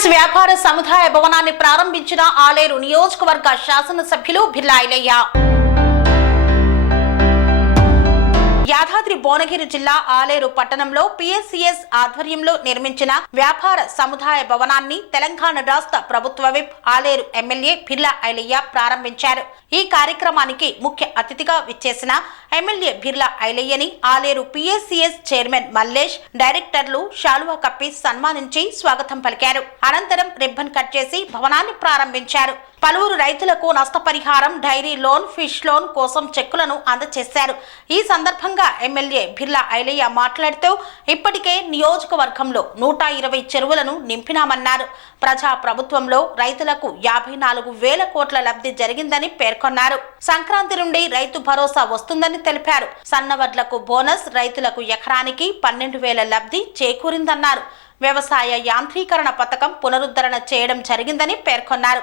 PSCS వ్యాపార సముదాయ భవనాన్ని ప్రారంభించిన ఆలేరు నియోజకవర్గ శాసనసభ్యులు బిర్లాయిలయ్య యాదాద్రి భువనగిరి జిల్లా ఆలేరు పట్టణంలో పిఎస్సిఎస్ ఆధ్వర్యంలో నిర్మించిన వ్యాపార సముదాయ భవనాన్ని తెలంగాణ రాష్ట్ర ప్రభుత్వ విప్ ఆలేరు ఎమ్మెల్యే బిర్లా ఐలయ్య ప్రారంభించారు. ఈ కార్యక్రమానికి ముఖ్య అతిథిగా విచ్చేసిన ఎమ్మెల్యే బిర్లా ఐలయ్యని ఆలేరు పిఎస్సిఎస్ చైర్మన్ మల్లేష్ డైరెక్టర్లు శాలువా కప్పి సన్మానించి స్వాగతం పలికారు. అనంతరం రిబ్బన్ కట్ చేసి భవనాన్ని ప్రారంభించారు. పలువురు రైతులకు నష్టపరిహారం డైరీ లోన్ ఫిష్ లోన్ కోసం చెక్కులను అందజేశారు ఈ సందర్భంగా ఎమ్మెల్యే బిర్లా ఐలయ్య మాట్లాడుతూ ఇప్పటికే నియోజకవర్గంలో నూట ఇరవై చెరువులను నింపినామన్నారు. ప్రజా ప్రభుత్వంలో రైతులకు యాభై నాలుగు వేల కోట్ల లబ్ధి జరిగిందని పేర్కొన్నారు. సంక్రాంతి నుండి రైతు భరోసా వస్తుందని తెలిపారు. సన్నవడ్లకు బోనస్ రైతులకు ఎకరానికి పన్నెండు వేల లబ్ధి చేకూరిందన్నారు. వ్యవసాయ యాంత్రీకరణ పథకం పునరుద్ధరణ చేయడం జరిగిందని పేర్కొన్నారు.